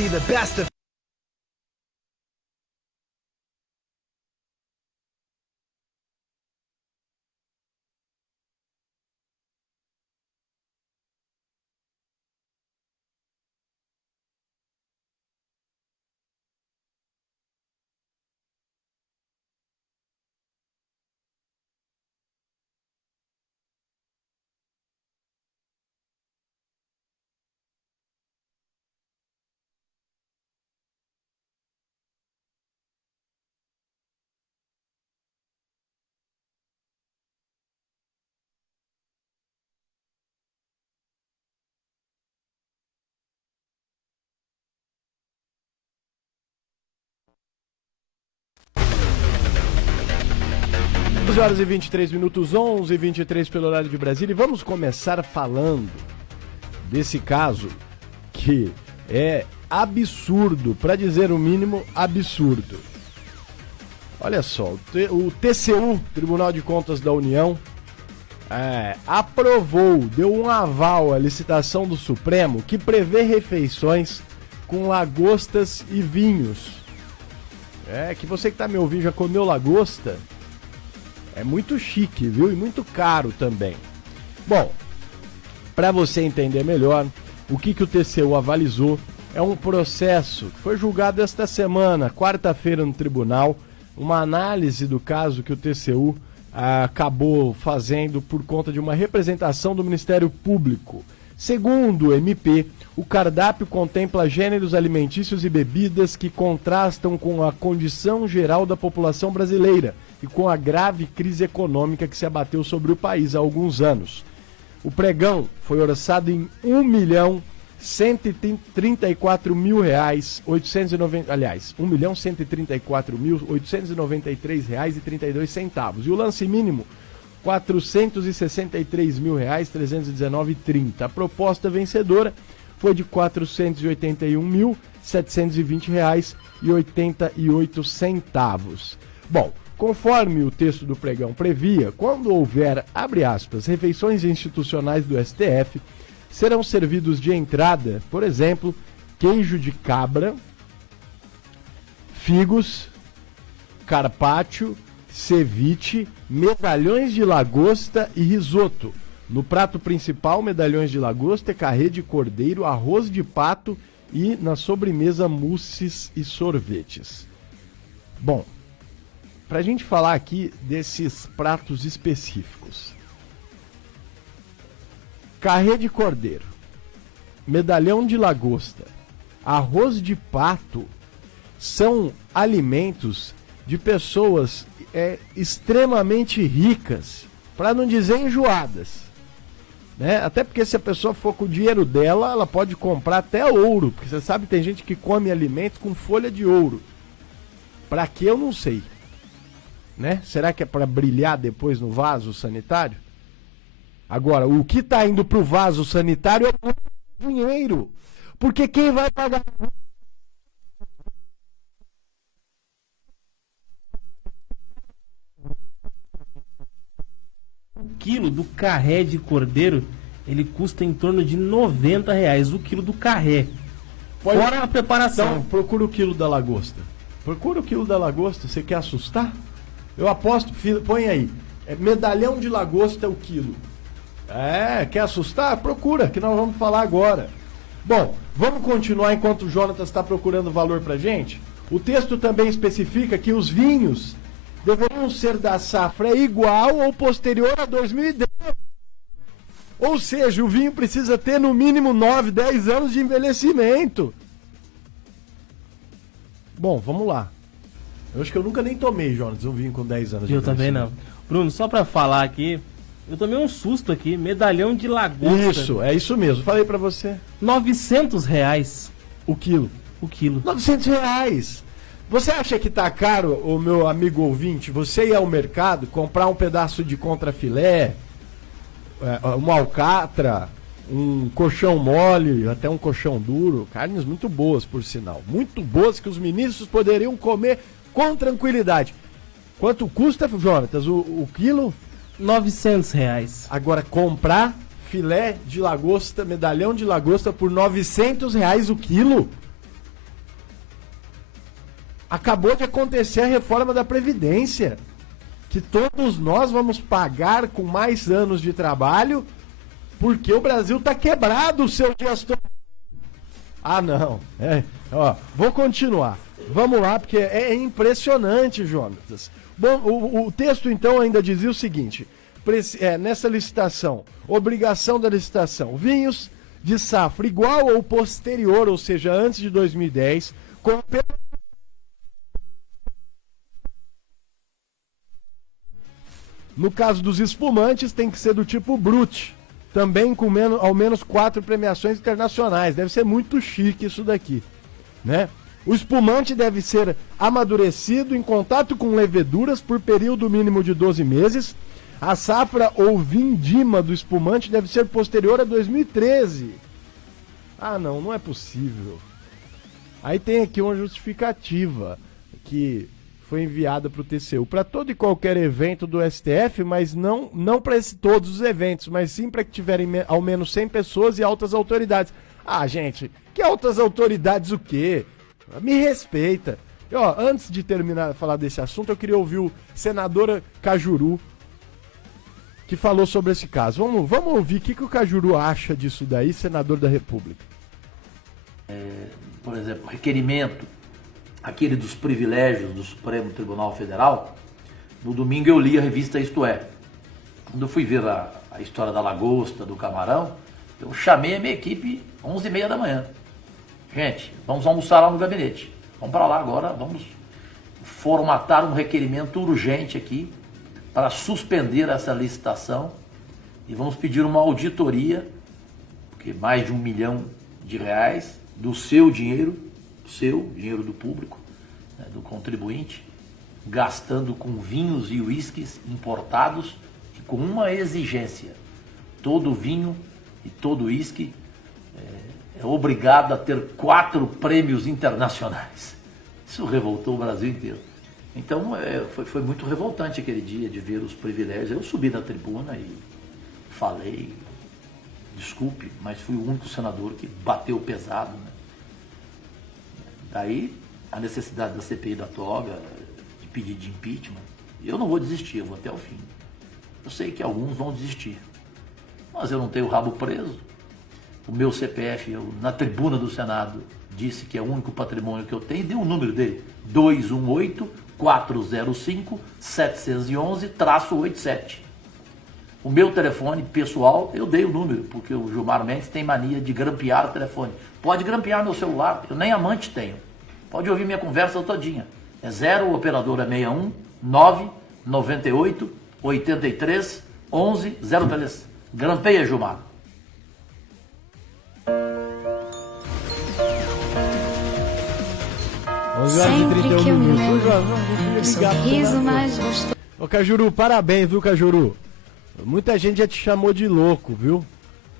see the best of horas e 23 minutos, 11h23 pelo horário de Brasília, e vamos começar falando desse caso que é absurdo, para dizer o mínimo, absurdo. Olha só, o TCU, Tribunal de Contas da União, aprovou, deu um aval à licitação do Supremo que prevê refeições com lagostas e vinhos. Que você que tá me ouvindo já comeu lagosta? É muito chique, viu? E muito caro também. Bom, para você entender melhor, o que o TCU avalizou é um processo que foi julgado esta semana, quarta-feira, no tribunal, uma análise do caso que o TCU acabou fazendo por conta de uma representação do Ministério Público. Segundo o MP, o cardápio contempla gêneros alimentícios e bebidas que contrastam com a condição geral da população brasileira e com a grave crise econômica que se abateu sobre o país há alguns anos. O pregão foi orçado em R$1.134.893,32. E o lance mínimo, R$463.319,319,30. A proposta vencedora foi de R$481.720,88. Bom, conforme o texto do pregão previa, quando houver, abre aspas, refeições institucionais do STF, serão servidos de entrada, por exemplo, queijo de cabra, figos, carpaccio, ceviche, medalhões de lagosta e risoto. No prato principal, medalhões de lagosta, carré de cordeiro, arroz de pato e na sobremesa mousses e sorvetes. Bom, pra gente falar aqui desses pratos específicos. Carré de cordeiro, medalhão de lagosta, arroz de pato são alimentos de pessoas extremamente ricas, para não dizer enjoadas, né? Até porque se a pessoa for com o dinheiro dela, ela pode comprar até ouro, porque você sabe que tem gente que come alimentos com folha de ouro. Para que eu não sei, né? Será que é para brilhar depois no vaso sanitário? Agora, o que está indo pro vaso sanitário é dinheiro, porque quem vai pagar quilo do carré de cordeiro, ele custa em torno de R$90 o quilo do carré. Fora a preparação. Então, procura o quilo da lagosta. Procura o quilo da lagosta. Você quer assustar? Eu aposto, põe aí. Medalhão de lagosta o quilo. Quer assustar? Procura, que nós vamos falar agora. Bom, vamos continuar enquanto o Jonatas está procurando valor pra gente? O texto também especifica que os vinhos deveriam ser da safra igual ou posterior a 2010. Ou seja, o vinho precisa ter no mínimo 9, 10 anos de envelhecimento. Bom, vamos lá. Eu acho que eu nunca nem tomei, Jonas, um vinho com 10 anos de Eu também não. Bruno, só pra falar aqui, eu tomei um susto aqui, medalhão de lagosta. Isso, é isso mesmo. Falei pra você. R$900 o quilo. O quilo. R$900. Você acha que tá caro, o meu amigo ouvinte, você ir ao mercado, comprar um pedaço de contrafilé, uma alcatra, um colchão mole, até um colchão duro, carnes muito boas, por sinal. Muito boas que os ministros poderiam comer com tranquilidade. Quanto custa, Jonatas, o quilo? R$900. Agora, comprar filé de lagosta, medalhão de lagosta por R$900 o quilo? acabou de acontecer a reforma da Previdência, que todos nós vamos pagar com mais anos de trabalho, porque o Brasil está quebrado, seu gestor. Ah, não. Vou continuar. Vamos lá, porque é impressionante, Jonatas. Bom, o texto, então, ainda dizia o seguinte, nessa licitação, obrigação da licitação, vinhos de safra igual ou posterior, ou seja, antes de 2010, com no caso dos espumantes, tem que ser do tipo Brut, também com ao menos 4 premiações internacionais. Deve ser muito chique isso daqui, né? O espumante deve ser amadurecido em contato com leveduras por período mínimo de 12 meses. A safra ou vindima do espumante deve ser posterior a 2013. Ah, não é possível. Aí tem aqui uma justificativa que foi enviada para o TCU. Para todo e qualquer evento do STF, mas não para todos os eventos, mas sim para que tiverem ao menos 100 pessoas e altas autoridades. Ah, gente, que altas autoridades o quê? Me respeita. E, antes de terminar de falar desse assunto, eu queria ouvir o senadora Cajuru, que falou sobre esse caso. Vamos ouvir o que o Cajuru acha disso daí, senador da República. Por exemplo, requerimento, aquele dos privilégios do Supremo Tribunal Federal. No domingo eu li a revista Isto É. Quando eu fui ver a história da lagosta, do camarão, eu chamei a minha equipe 11h30 da manhã. Gente, vamos almoçar lá no gabinete. Vamos para lá agora, vamos formatar um requerimento urgente aqui para suspender essa licitação e vamos pedir uma auditoria, porque mais de R$1 milhão do seu dinheiro do público, né, do contribuinte, gastando com vinhos e uísques importados e com uma exigência: todo vinho e todo uísque é obrigado a ter 4 prêmios internacionais. Isso revoltou o Brasil inteiro. Então foi muito revoltante aquele dia de ver os privilégios. Eu subi na tribuna e falei, desculpe, mas fui o único senador que bateu pesado, né? Daí a necessidade da CPI da toga, de pedir de impeachment. Eu não vou desistir, eu vou até o fim. Eu sei que alguns vão desistir, mas eu não tenho o rabo preso. O meu CPF, na tribuna do Senado, disse que é o único patrimônio que eu tenho, e dei o número dele: 218-405-711-87. O meu telefone pessoal, eu dei o número, porque o Gilmar Mendes tem mania de grampear o telefone. Pode grampear meu celular, eu nem amante tenho. Pode ouvir minha conversa todinha. É 0, operadora 61 998 83 11 03. Grampeia, Gilmar. Sempre que eu me lembro, o sorriso mais gostoso. Ô Cajuru, parabéns, viu, Cajuru? Muita gente já te chamou de louco, viu?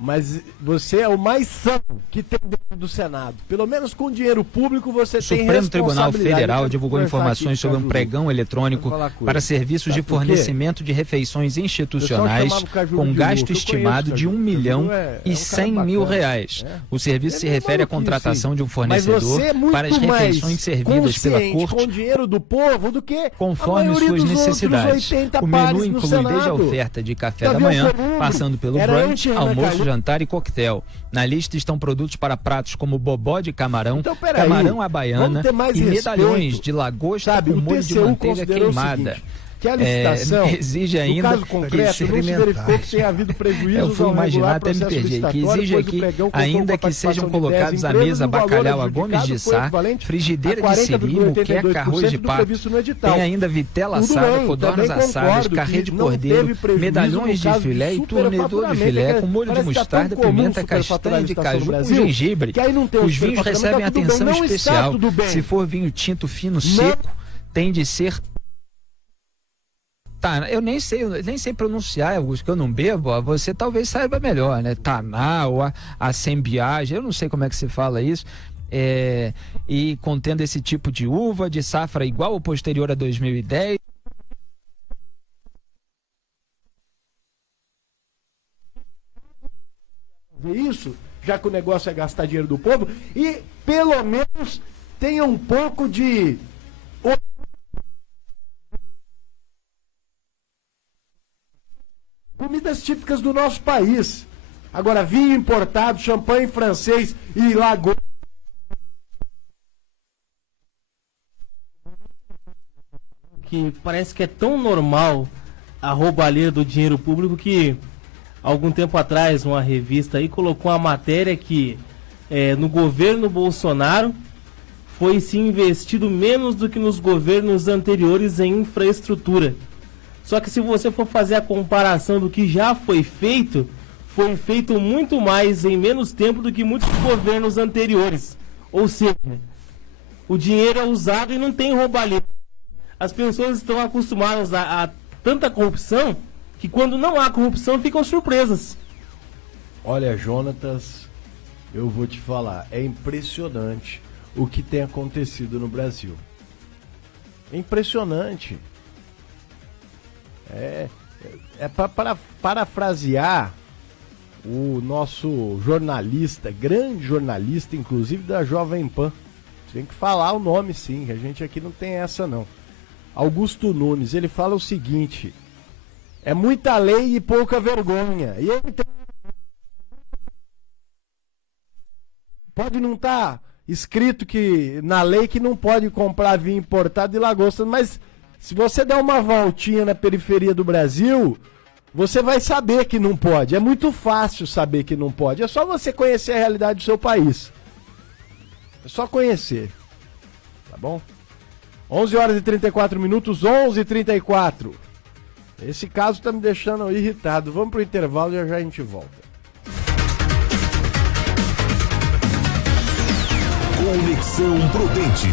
Mas você é o mais são que tem dentro do Senado. Pelo menos com dinheiro público você tem responsabilidade. O Supremo Tribunal Federal divulgou informações sobre um pregão eletrônico para serviços de fornecimento de refeições institucionais com gasto estimado de R$1.100.000. O serviço se refere à contratação de um fornecedor para as refeições servidas pela Corte com dinheiro do povo do que conforme suas necessidades. O menu inclui desde a oferta de café da manhã, passando pelo brunch, almoço, jantar e coquetel. Na lista estão produtos para pratos como bobó de camarão, então, camarão à baiana e medalhões de lagosta com molho de manteiga queimada. Que a licitação, exige ainda, no caso concreto, não se verificou que tenha havido prejuízos eu fui ao imaginar, regular até me processo perdi, que licitatório, exige pois o aqui pregão contou ainda com a que sejam participação de 10 colocados à empresas, mesa no valor bacalhau a Gomes de adjudicado foi Sá, equivalente frigideira a de siri, muqueca, 40,82% arroz de do pato. previsto no edital. Tem ainda vitela Tudo assada, bem, codornas também assadas, concordo carré de que não cordeiro, teve prejuízo medalhões no de caso filé e tornedor de superfaturamento, filé com molho de parece que tá tão mostarda, comum pimenta superfaturar a castanha de licitação no caju com Brasil, gengibre. que aí não tem o Os vinhos superfaturamento, recebem tá tudo bem, atenção não está especial. tudo bem. Se for vinho tinto fino seco, tem de ser... Tá, eu nem sei pronunciar, Augusto, que eu não bebo, você talvez saiba melhor, né? Taná ou Assembiage, eu não sei como é que se fala isso, e contendo esse tipo de uva, de safra igual ou posterior a 2010. Isso, já que o negócio é gastar dinheiro do povo, e pelo menos tenha um pouco de típicas do nosso país. Agora, vinho importado, champanhe francês e lagoa. Que parece que é tão normal a roubalheira do dinheiro público que algum tempo atrás uma revista aí colocou uma matéria que no governo Bolsonaro foi se investido menos do que nos governos anteriores em infraestrutura. Só que se você for fazer a comparação do que já foi feito muito mais em menos tempo do que muitos governos anteriores. Ou seja, o dinheiro é usado e não tem roubalheira. As pessoas estão acostumadas a tanta corrupção que quando não há corrupção ficam surpresas. Olha, Jonatas, eu vou te falar, é impressionante o que tem acontecido no Brasil. É impressionante. Para parafrasear o nosso jornalista, grande jornalista, inclusive da Jovem Pan. Tem que falar o nome, sim, que a gente aqui não tem essa, não. Augusto Nunes, ele fala o seguinte: é muita lei e pouca vergonha. E ele tem... Pode não estar escrito que na lei que não pode comprar vinho importado de lagosta, mas se você der uma voltinha na periferia do Brasil, você vai saber que não pode. É muito fácil saber que não pode. É só você conhecer a realidade do seu país. É só conhecer. Tá bom? 11 horas e 34 minutos, 11h34. Esse caso tá me deixando irritado. Vamos pro intervalo e já a gente volta. Conexão Prudente.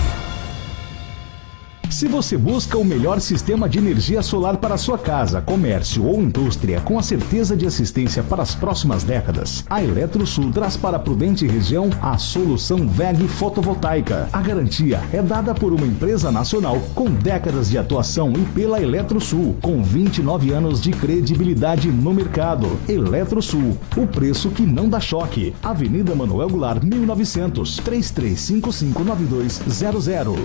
Se você busca o melhor sistema de energia solar para sua casa, comércio ou indústria, com a certeza de assistência para as próximas décadas, a Eletrosul traz para a Prudente região a solução WEG Fotovoltaica. A garantia é dada por uma empresa nacional com décadas de atuação e pela Eletrosul, com 29 anos de credibilidade no mercado. Eletrosul, o preço que não dá choque. Avenida Manuel Goulart, 1900, 33559200.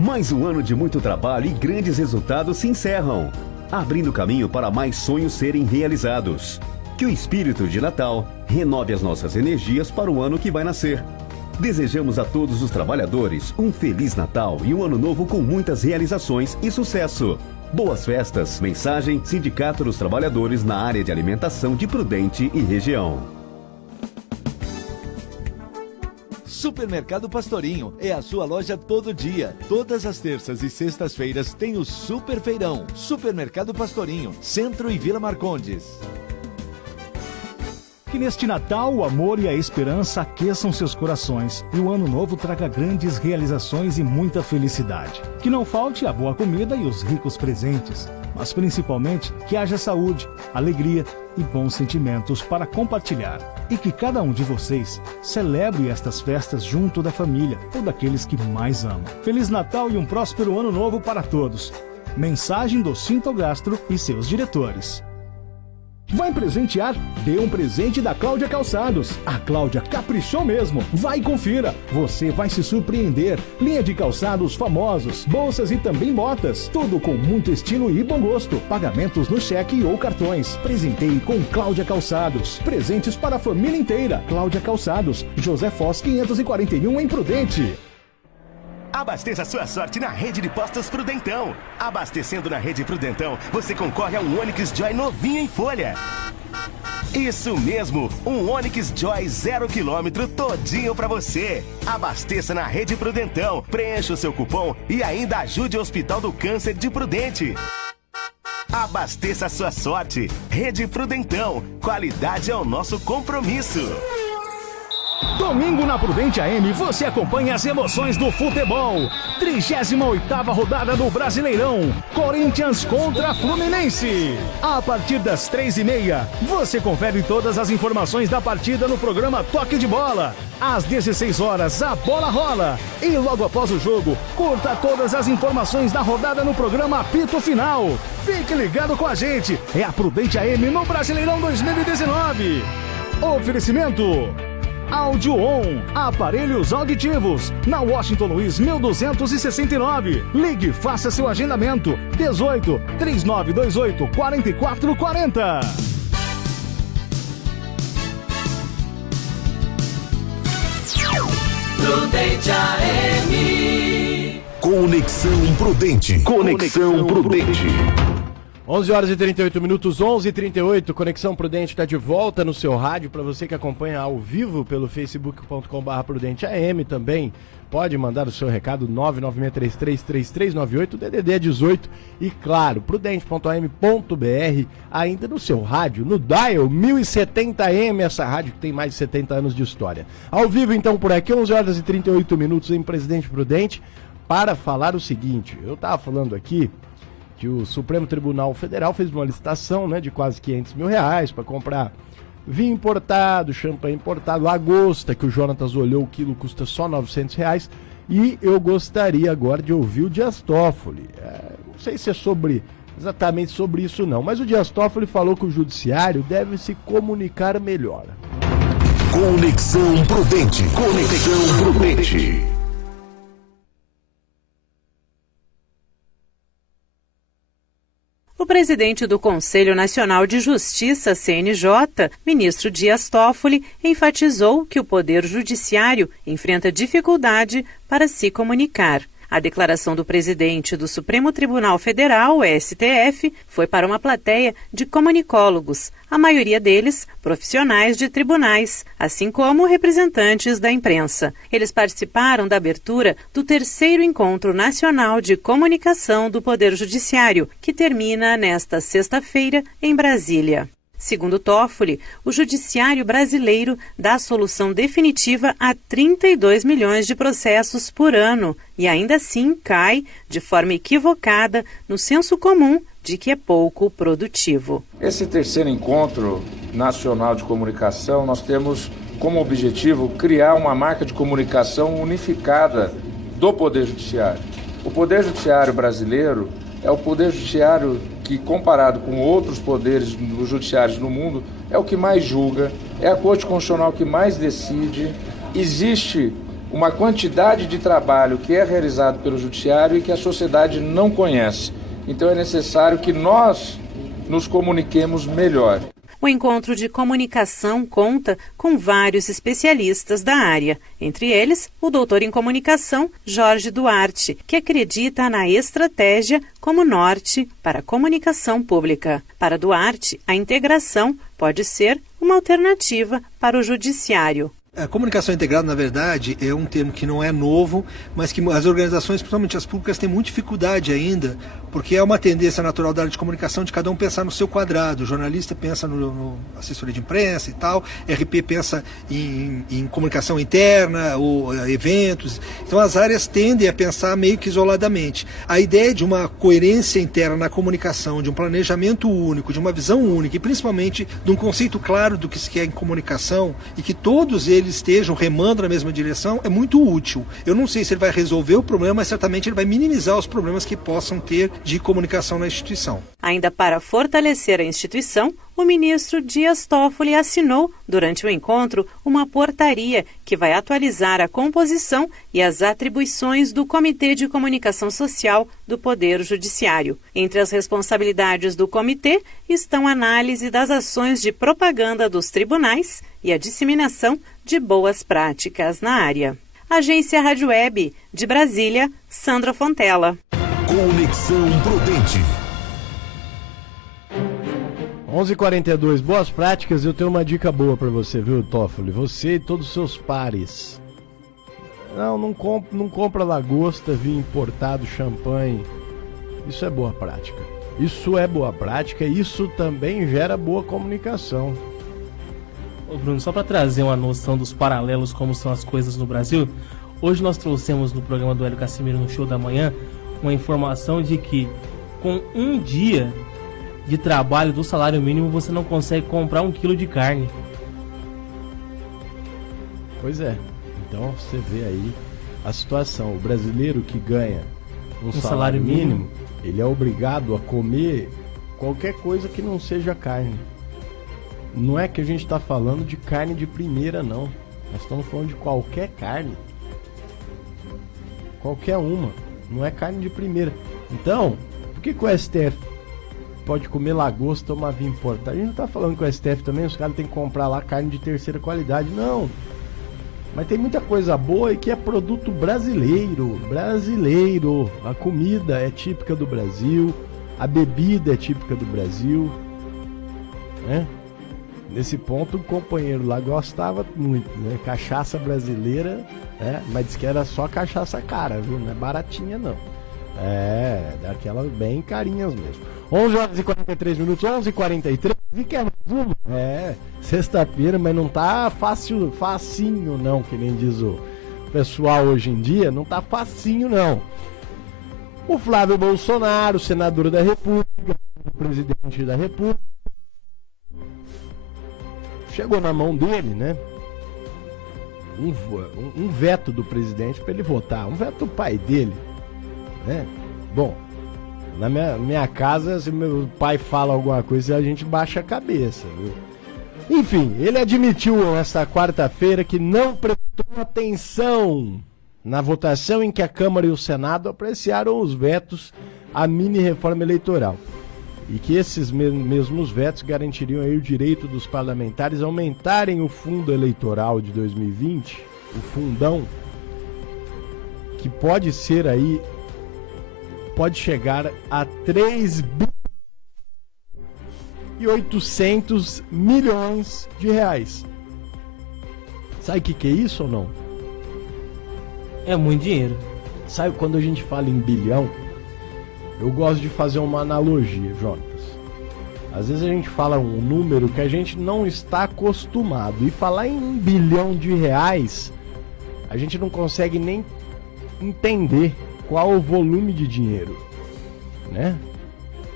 Mais um ano de muito trabalho e grandes resultados se encerram, abrindo caminho para mais sonhos serem realizados. Que o espírito de Natal renove as nossas energias para o ano que vai nascer. Desejamos a todos os trabalhadores um Feliz Natal e um ano novo com muitas realizações e sucesso. Boas festas. Mensagem: Sindicato dos Trabalhadores na área de alimentação de Prudente e região. Supermercado Pastorinho é a sua loja todo dia. Todas as terças e sextas-feiras tem o Super Feirão. Supermercado Pastorinho, Centro e Vila Marcondes. Que neste Natal o amor e a esperança aqueçam seus corações e o ano novo traga grandes realizações e muita felicidade. Que não falte a boa comida e os ricos presentes, mas principalmente que haja saúde, alegria e bons sentimentos para compartilhar. E que cada um de vocês celebre estas festas junto da família ou daqueles que mais amam. Feliz Natal e um próspero ano novo para todos. Mensagem do Sintogastro e seus diretores. Vai presentear? Dê um presente da Cláudia Calçados. A Cláudia caprichou mesmo. Vai e confira. Você vai se surpreender. Linha de calçados famosos, bolsas e também botas. Tudo com muito estilo e bom gosto. Pagamentos no cheque ou cartões. Presenteie com Cláudia Calçados. Presentes para a família inteira. Cláudia Calçados, José Foz 541 em Prudente. Abasteça sua sorte na rede de postos Prudentão. Abastecendo na rede Prudentão, você concorre a um Onix Joy novinho em folha. Isso mesmo, um Onix Joy 0 km todinho pra você. Abasteça na rede Prudentão, preencha o seu cupom e ainda ajude o Hospital do Câncer de Prudente. Abasteça sua sorte. Rede Prudentão, qualidade é o nosso compromisso. Domingo na Prudente AM você acompanha as emoções do futebol. 38ª rodada do Brasileirão. Corinthians contra Fluminense. A partir das 3h30, você confere todas as informações da partida no programa Toque de Bola. Às 16 horas, a bola rola. E logo após o jogo, curta todas as informações da rodada no programa Apito Final. Fique ligado com a gente. É a Prudente AM no Brasileirão 2019. Oferecimento Áudio On, aparelhos auditivos, na Washington Luiz 1269. Ligue e faça seu agendamento. 18 3928 4440. Prudente AM. Conexão Prudente. Conexão Prudente. 11 horas e 38 minutos, 11h38, Conexão Prudente está de volta no seu rádio. Para você que acompanha ao vivo pelo facebook.com/prudenteam também pode mandar o seu recado 996333398, DDD 18 e claro, prudente.am.br, ainda no seu rádio, no Dial 1070M, essa rádio que tem mais de 70 anos de história. Ao vivo então por aqui, 11 horas e 38 minutos em Presidente Prudente, para falar o seguinte, eu estava falando aqui que o Supremo Tribunal Federal fez uma licitação, né, de quase R$500 mil para comprar vinho importado, champanhe importado, lagosta, que o Jonatas olhou, o quilo custa só R$900, e eu gostaria agora de ouvir o Dias Toffoli. Não sei se é exatamente sobre isso não, mas o Dias Toffoli falou que o judiciário deve se comunicar melhor. Conexão Prudente. Conexão Prudente. O presidente do Conselho Nacional de Justiça, CNJ, ministro Dias Toffoli, enfatizou que o Poder Judiciário enfrenta dificuldade para se comunicar. A declaração do presidente do Supremo Tribunal Federal, STF, foi para uma plateia de comunicólogos, a maioria deles profissionais de tribunais, assim como representantes da imprensa. Eles participaram da abertura do 3º Encontro Nacional de Comunicação do Poder Judiciário, que termina nesta sexta-feira em Brasília. Segundo Toffoli, o judiciário brasileiro dá solução definitiva a 32 milhões de processos por ano e ainda assim cai, de forma equivocada, no senso comum de que é pouco produtivo. Esse 3º Encontro Nacional de Comunicação, nós temos como objetivo criar uma marca de comunicação unificada do Poder Judiciário. O Poder Judiciário brasileiro é o Poder Judiciário que, comparado com outros poderes judiciários no mundo, é o que mais julga, é a Corte Constitucional que mais decide. Existe uma quantidade de trabalho que é realizado pelo Judiciário e que a sociedade não conhece. Então é necessário que nós nos comuniquemos melhor. O encontro de comunicação conta com vários especialistas da área, entre eles o doutor em comunicação Jorge Duarte, que acredita na estratégia como norte para a comunicação pública. Para Duarte, a integração pode ser uma alternativa para o judiciário. A comunicação integrada, na verdade, é um termo que não é novo, mas que as organizações, principalmente as públicas, têm muita dificuldade ainda, porque é uma tendência natural da área de comunicação de cada um pensar no seu quadrado. O jornalista pensa no assessoria de imprensa e tal, RP pensa em comunicação interna, ou eventos. Então as áreas tendem a pensar meio que isoladamente. A ideia de uma coerência interna na comunicação, de um planejamento único, de uma visão única e principalmente de um conceito claro do que se quer em comunicação e que todos eles estejam remando na mesma direção é muito útil. Eu não sei se ele vai resolver o problema, mas certamente ele vai minimizar os problemas que possam ter de comunicação na instituição. Ainda para fortalecer a instituição, o ministro Dias Toffoli assinou, durante o encontro, uma portaria que vai atualizar a composição e as atribuições do Comitê de Comunicação Social do Poder Judiciário. Entre as responsabilidades do comitê estão a análise das ações de propaganda dos tribunais e a disseminação de boas práticas na área. Agência Rádio Web, de Brasília, Sandra Fontela. Conexão Prudente. 11h42, boas práticas. Eu tenho uma dica boa para você, viu, Toffoli? Você e todos os seus pares. Não compra lagosta, vinho importado, champanhe. Isso é boa prática. Isso é boa prática e isso também gera boa comunicação. Ô Bruno, só para trazer uma noção dos paralelos, como são as coisas no Brasil, hoje nós trouxemos no programa do Hélio Casimiro, no Show da Manhã, uma informação de que com um dia de trabalho do salário mínimo você não consegue comprar 1 quilo de carne. Pois é, então você vê aí a situação. O brasileiro que ganha um salário mínimo, ele é obrigado a comer qualquer coisa que não seja carne. Não é que a gente está falando de carne de primeira, não. Nós estamos falando de qualquer carne. Qualquer uma. Não é carne de primeira. Então, por que o STF pode comer lagosta, tomar vinho importado? A gente não tá falando que o STF também, os caras têm que comprar lá carne de terceira qualidade. Não. Mas tem muita coisa boa e que é produto brasileiro. Brasileiro. A comida é típica do Brasil. A bebida é típica do Brasil. Né? Nesse ponto, o companheiro lá gostava muito, né? Cachaça brasileira, né? Mas disse que era só cachaça cara, viu? Não é baratinha, não. É, daquelas bem carinhas mesmo. 11 horas e 43 minutos, 11h43. E que é mais uma? É, sexta-feira, mas não tá facinho não, que nem diz o pessoal hoje em dia. Não tá facinho, não. O Flávio Bolsonaro, senador da República, presidente da República, chegou na mão dele, né? Um veto do presidente para ele votar. Um veto do pai dele, né? Bom, na minha casa, se meu pai fala alguma coisa, a gente baixa a cabeça, viu? Enfim, ele admitiu nesta quarta-feira que não prestou atenção na votação em que a Câmara e o Senado apreciaram os vetos à mini-reforma eleitoral. E que esses mesmos vetos garantiriam aí o direito dos parlamentares a aumentarem o fundo eleitoral de 2020, o fundão, que pode ser aí, pode chegar a 3.800 bilhões de reais. Sabe o que é isso ou não? É muito dinheiro. Sabe quando a gente fala em bilhão? Eu gosto de fazer uma analogia, Jonas. Às vezes a gente fala um número que a gente não está acostumado. E falar em 1 bilhão de reais, a gente não consegue nem entender qual o volume de dinheiro, né?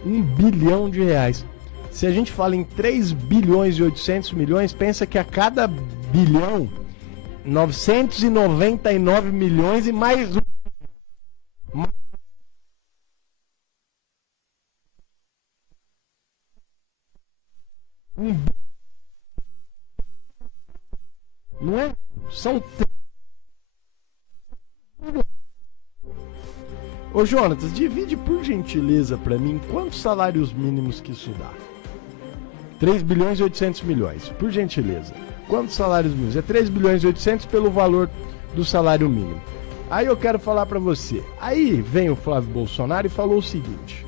1 bilhão de reais. Se a gente fala em 3 bilhões e 800 milhões, pensa que a cada bilhão, 999 milhões e mais um. Não é? São. Ô Jonatas, divide por gentileza pra mim quantos salários mínimos que isso dá. 3 bilhões e 800 milhões, por gentileza. Quantos salários mínimos? É 3 bilhões e 800 pelo valor do salário mínimo. Aí eu quero falar pra você. Aí vem o Flávio Bolsonaro e falou o seguinte.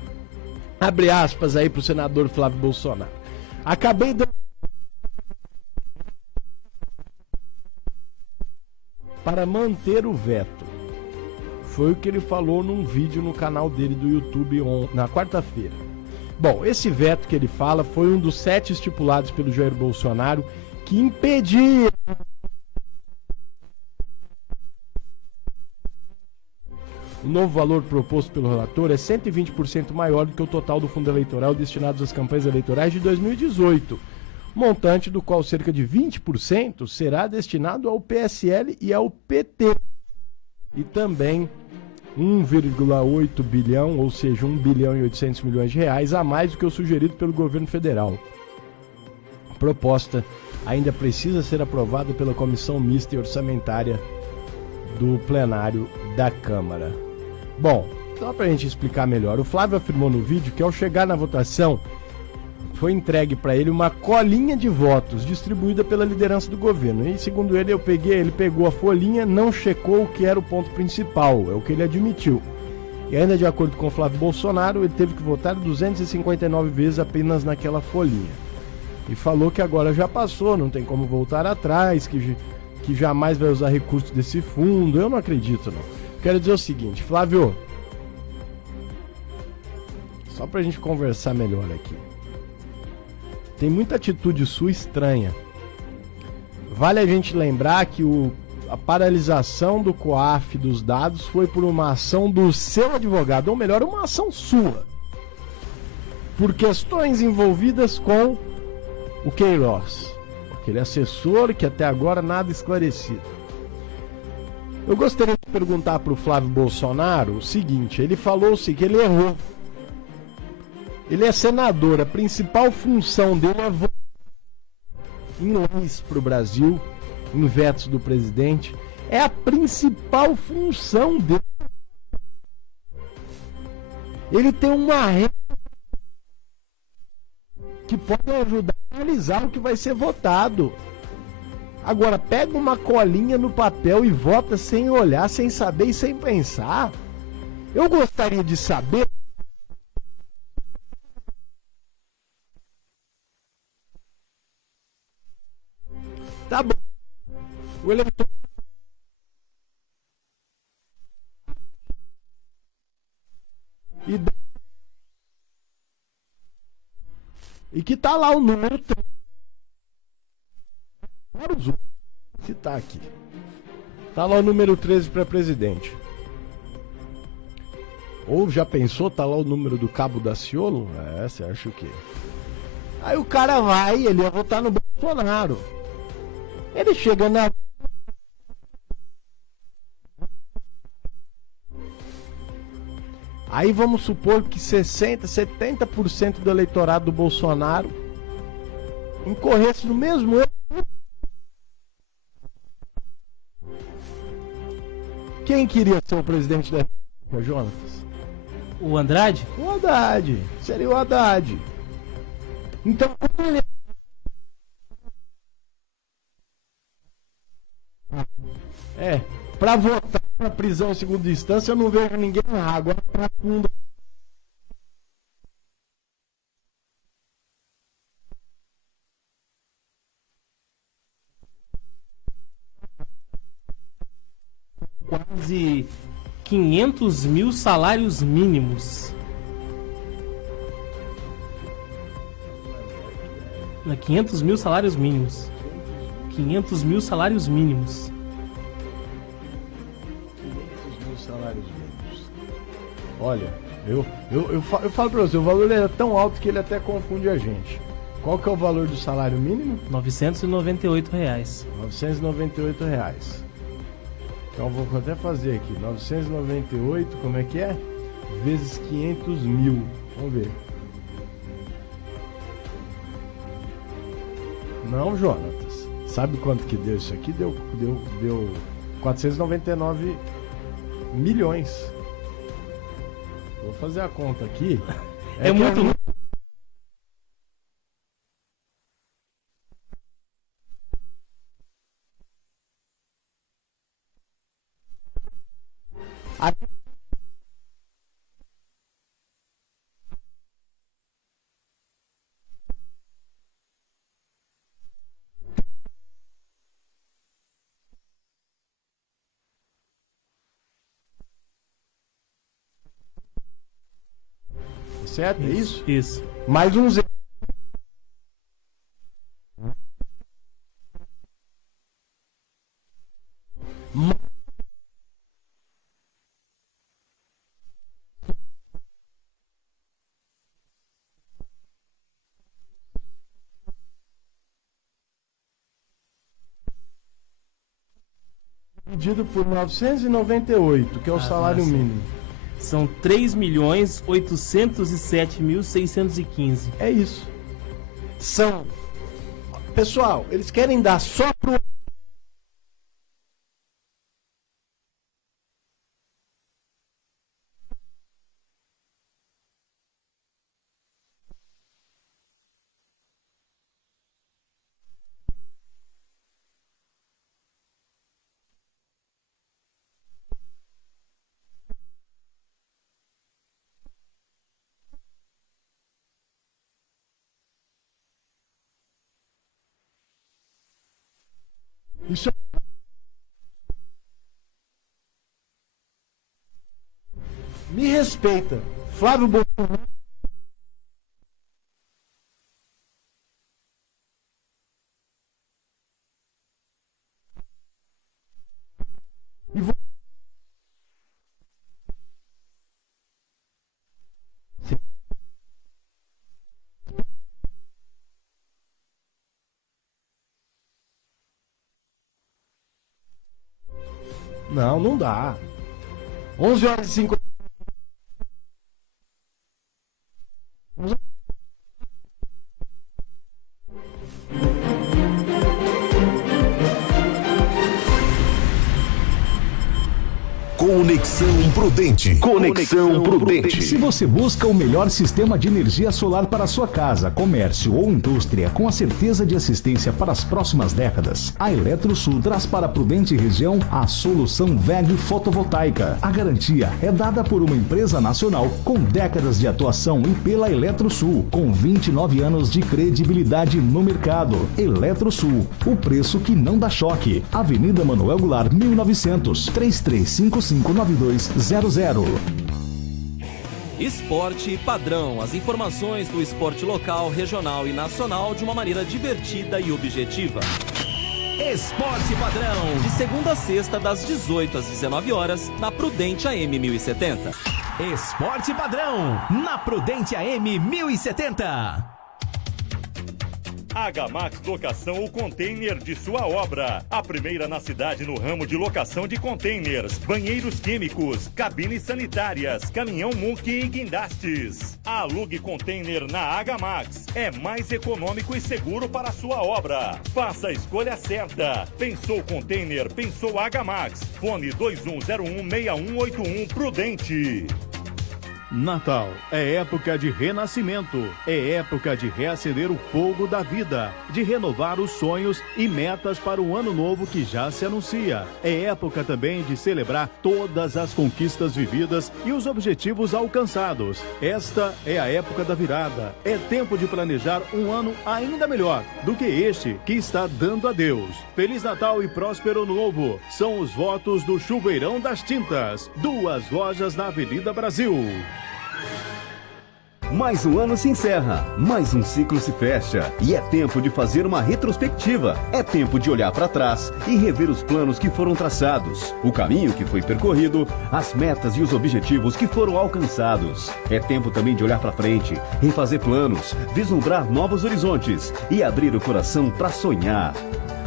Abre aspas aí pro senador Flávio Bolsonaro. Acabei dando para manter o veto. Foi o que ele falou num vídeo no canal dele do YouTube na quarta-feira. Bom, esse veto que ele fala foi um dos 7 estipulados pelo Jair Bolsonaro que impedia o novo valor proposto pelo relator é 120% maior do que o total do fundo eleitoral destinado às campanhas eleitorais de 2018, montante do qual cerca de 20% será destinado ao PSL e ao PT. E também 1,8 bilhão, ou seja, 1 bilhão e 800 milhões de reais a mais do que o sugerido pelo governo federal. A proposta ainda precisa ser aprovada pela Comissão Mista e Orçamentária do plenário da Câmara. Bom, só para a gente explicar melhor, o Flávio afirmou no vídeo que ao chegar na votação foi entregue para ele uma colinha de votos distribuída pela liderança do governo. E segundo ele, ele pegou a folhinha, não checou o que era o ponto principal, é o que ele admitiu. E ainda de acordo com o Flávio Bolsonaro, ele teve que votar 259 vezes apenas naquela folhinha. E falou que agora já passou, não tem como voltar atrás, que jamais vai usar recursos desse fundo. Eu não acredito, não. Quero dizer o seguinte, Flávio, só pra gente conversar melhor aqui. Tem muita atitude sua estranha. Vale a gente lembrar que a paralisação do COAF dos dados foi por uma ação do seu advogado, ou melhor, uma ação sua. Por questões envolvidas com o Queiroz, aquele assessor que até agora nada esclarecido. Eu gostaria de perguntar para o Flávio Bolsonaro o seguinte, ele falou que ele errou. Ele é senador, a principal função dele é votar em leis para o Brasil em vetos do presidente. É a principal função dele. Ele tem uma regra que pode ajudar a analisar o que vai ser votado. Agora, pega uma colinha no papel e vota sem olhar, sem saber e sem pensar. Eu gostaria de saber. Tá bom. O eleitor. E que tá lá o número 3. Que tá aqui. Tá lá o número 13 para presidente. Ou já pensou, tá lá o número do Cabo Daciolo? Você acha o quê? Aí o cara vai, ele ia votar no Bolsonaro. Ele chega na... Aí vamos supor que 60%, 70% do eleitorado do Bolsonaro incorresse no mesmo erro. Quem queria ser o presidente da República, Jonatas? O Andrade? O Haddad. Seria o Haddad. Então, como ele... pra votar na prisão em segunda instância, eu não vejo ninguém lá. Agora, pra fundo... Quase 500 mil salários mínimos. 500 mil salários mínimos. 500 mil salários mínimos. 500 mil salários mínimos. Olha, eu falo pra você, o valor é tão alto que ele até confunde a gente. Qual que é o valor do salário mínimo? R$ 998. R$ 998. Então vou até fazer aqui, 998, como é que é? Vezes 500 mil, vamos ver. Não, Jonatas, sabe quanto que deu isso aqui? Deu 499 milhões. Vou fazer a conta aqui. É muito... Certo? É isso? Isso. Mais um zero. Dividido por 998, que é o salário mínimo. São 3.807.615. É isso. São... Pessoal, eles querem dar só pro... Isso... Me respeita, Flávio Bolsonaro. E vou... Não, não dá. 11h05. Conexão Prudente. Conexão Prudente. Se você busca o melhor sistema de energia solar para sua casa, comércio ou indústria, com a certeza de assistência para as próximas décadas, a Eletrosul traz para a Prudente região a solução WEG fotovoltaica. A garantia é dada por uma empresa nacional com décadas de atuação e pela Eletrosul, com 29 anos de credibilidade no mercado. Eletrosul, o preço que não dá choque. Avenida Manuel Goulart, 1900, 33559200. Esporte Padrão. As informações do esporte local, regional e nacional de uma maneira divertida e objetiva. Esporte Padrão. De segunda a sexta, das 18 às 19 horas, na Prudente AM 1070. Esporte Padrão, na Prudente AM 1070. Agamax Locação, o container de sua obra. A primeira na cidade no ramo de locação de containers, banheiros químicos, cabines sanitárias, caminhão Munk e guindastes. Alugue container na Agamax. É mais econômico e seguro para a sua obra. Faça a escolha certa. Pensou container, pensou Agamax. Fone 21016181 Prudente. Natal é época de renascimento, é época de reacender o fogo da vida, de renovar os sonhos e metas para o ano novo que já se anuncia. É época também de celebrar todas as conquistas vividas e os objetivos alcançados. Esta é a época da virada. É tempo de planejar um ano ainda melhor do que este que está dando a Deus. Feliz Natal e próspero Ano Novo. São os votos do Chuveirão das Tintas. 2 lojas na Avenida Brasil. Mais um ano se encerra, mais um ciclo se fecha e é tempo de fazer uma retrospectiva. É tempo de olhar para trás e rever os planos que foram traçados, o caminho que foi percorrido, as metas e os objetivos que foram alcançados. É tempo também de olhar para frente, refazer planos, vislumbrar novos horizontes e abrir o coração para sonhar.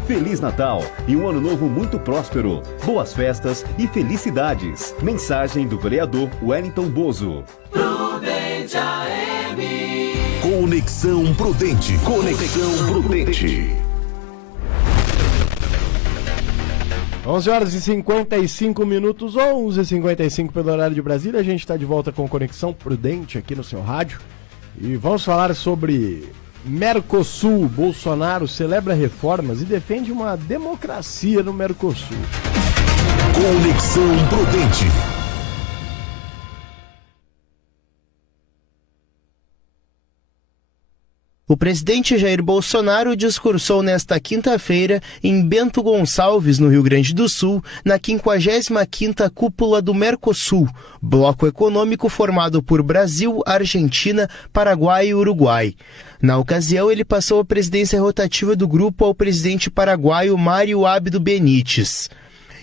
Feliz Natal e um ano novo muito próspero. Boas festas e felicidades. Mensagem do vereador Wellington Bozo. Prudente AM. Conexão Prudente. Conexão Prudente. 11 horas e 55 minutos, 11h55 pelo horário de Brasília. A gente está de volta com Conexão Prudente aqui no seu rádio. E vamos falar sobre Mercosul. Bolsonaro celebra reformas e defende uma democracia no Mercosul. Conexão Prudente. O presidente Jair Bolsonaro discursou nesta quinta-feira em Bento Gonçalves, no Rio Grande do Sul, na 55ª Cúpula do Mercosul, bloco econômico formado por Brasil, Argentina, Paraguai e Uruguai. Na ocasião, ele passou a presidência rotativa do grupo ao presidente paraguaio Mário Abdo Benítez.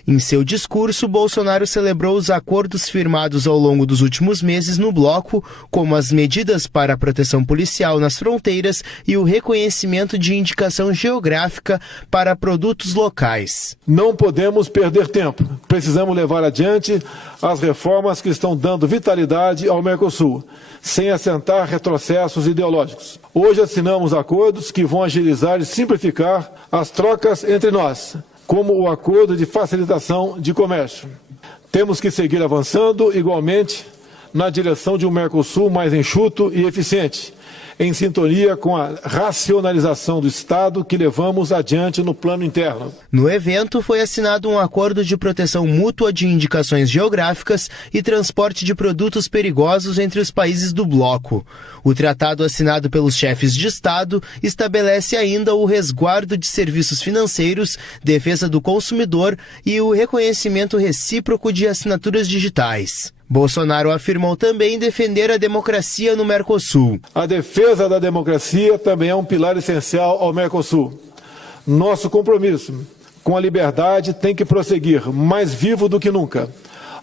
Em seu discurso, Bolsonaro celebrou os acordos firmados ao longo dos últimos meses no bloco, como as medidas para a proteção policial nas fronteiras e o reconhecimento de indicação geográfica para produtos locais. Não podemos perder tempo. Precisamos levar adiante as reformas que estão dando vitalidade ao Mercosul, sem assentar retrocessos ideológicos. Hoje assinamos acordos que vão agilizar e simplificar as trocas entre nós, como o acordo de facilitação de comércio. Temos que seguir avançando igualmente na direção de um Mercosul mais enxuto e eficiente, em sintonia com a racionalização do Estado que levamos adiante no plano interno. No evento foi assinado um acordo de proteção mútua de indicações geográficas e transporte de produtos perigosos entre os países do bloco. O tratado assinado pelos chefes de Estado estabelece ainda o resguardo de serviços financeiros, defesa do consumidor e o reconhecimento recíproco de assinaturas digitais. Bolsonaro afirmou também defender a democracia no Mercosul. A defesa da democracia também é um pilar essencial ao Mercosul. Nosso compromisso com a liberdade tem que prosseguir mais vivo do que nunca,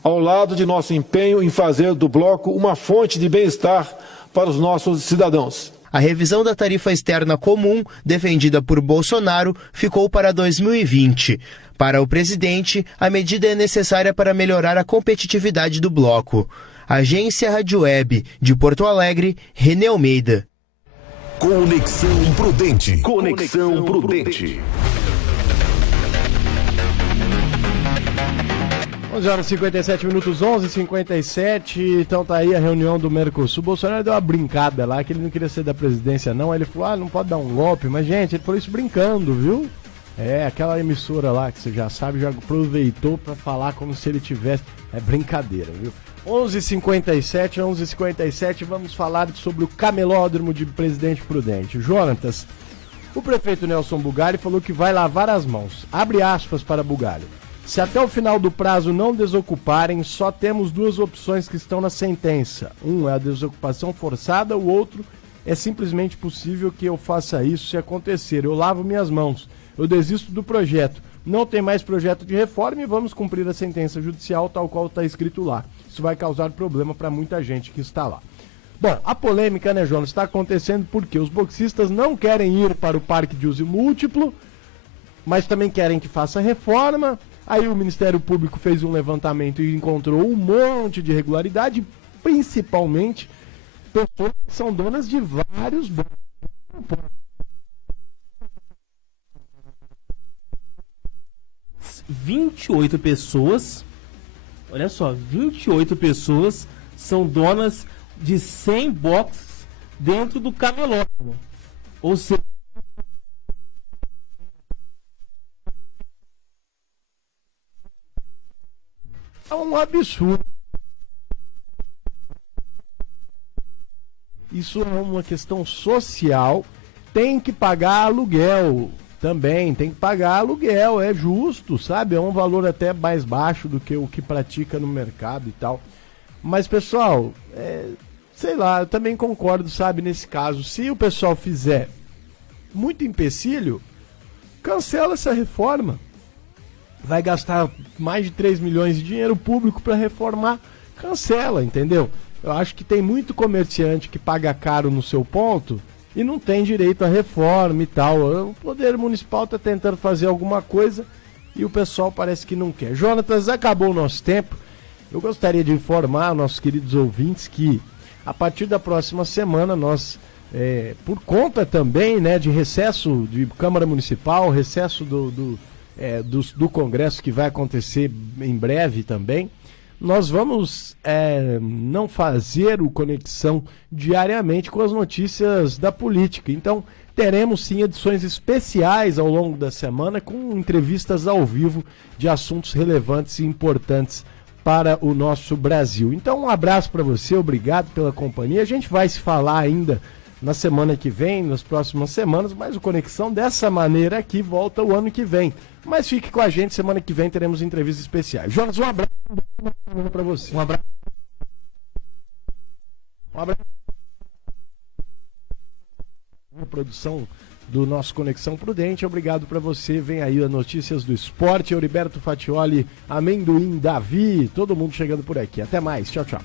ao lado de nosso empenho em fazer do bloco uma fonte de bem-estar para os nossos cidadãos. A revisão da tarifa externa comum, defendida por Bolsonaro, ficou para 2020. Para o presidente, a medida é necessária para melhorar a competitividade do bloco. Agência Rádio Web, de Porto Alegre, René Almeida. Conexão Prudente. Conexão Prudente. 11h57, 11h57, então tá aí a reunião do Mercosul. O Bolsonaro deu uma brincada lá, que ele não queria ser da presidência não, aí ele falou, não pode dar um golpe, mas gente, ele falou isso brincando, viu? Aquela emissora lá que você já sabe, já aproveitou pra falar como se ele tivesse, é brincadeira, viu? 11h57, vamos falar sobre o camelódromo de Presidente Prudente. Jonatas, o prefeito Nelson Bugalho falou que vai lavar as mãos, abre aspas para Bugalho. Se até o final do prazo não desocuparem, só temos duas opções que estão na sentença. Um é a desocupação forçada, o outro é simplesmente possível que eu faça isso se acontecer. Eu lavo minhas mãos, eu desisto do projeto. Não tem mais projeto de reforma e vamos cumprir a sentença judicial tal qual está escrito lá. Isso vai causar problema para muita gente que está lá. Bom, a polêmica, né, Jonas, está acontecendo porque os boxistas não querem ir para o parque de uso múltiplo, mas também querem que faça reforma. Aí o Ministério Público fez um levantamento e encontrou um monte de irregularidade, principalmente pessoas que são donas de vários boxes. 28 pessoas, olha só, 28 pessoas são donas de 100 boxes dentro do camelódromo. Ou seja, é um absurdo. Isso é uma questão social. Tem que pagar aluguel também, tem que pagar aluguel, é justo, sabe? É um valor até mais baixo do que o que pratica no mercado e tal. Mas, pessoal, sei lá, eu também concordo, sabe, nesse caso. Se o pessoal fizer muito empecilho, cancela essa reforma. Vai gastar mais de 3 milhões de dinheiro público para reformar, cancela, entendeu? Eu acho que tem muito comerciante que paga caro no seu ponto e não tem direito à reforma e tal. O Poder Municipal está tentando fazer alguma coisa e o pessoal parece que não quer. Jonatas, acabou o nosso tempo. Eu gostaria de informar nossos queridos ouvintes que a partir da próxima semana nós, por conta também, né, de recesso de Câmara Municipal, recesso do Congresso que vai acontecer em breve também, nós vamos não fazer o Conexão diariamente com as notícias da política. Então, teremos sim edições especiais ao longo da semana com entrevistas ao vivo de assuntos relevantes e importantes para o nosso Brasil. Então, um abraço para você, obrigado pela companhia. A gente vai se falar ainda na semana que vem, nas próximas semanas, mas o Conexão dessa maneira aqui volta o ano que vem. Mas fique com a gente, semana que vem teremos entrevistas especiais. Jonas, um abraço para você. Um abraço. Um abraço. A produção do nosso Conexão Prudente, obrigado para você. Vem aí as notícias do esporte, Euriberto Fatioli, Amendoim, Davi, todo mundo chegando por aqui. Até mais, tchau, tchau.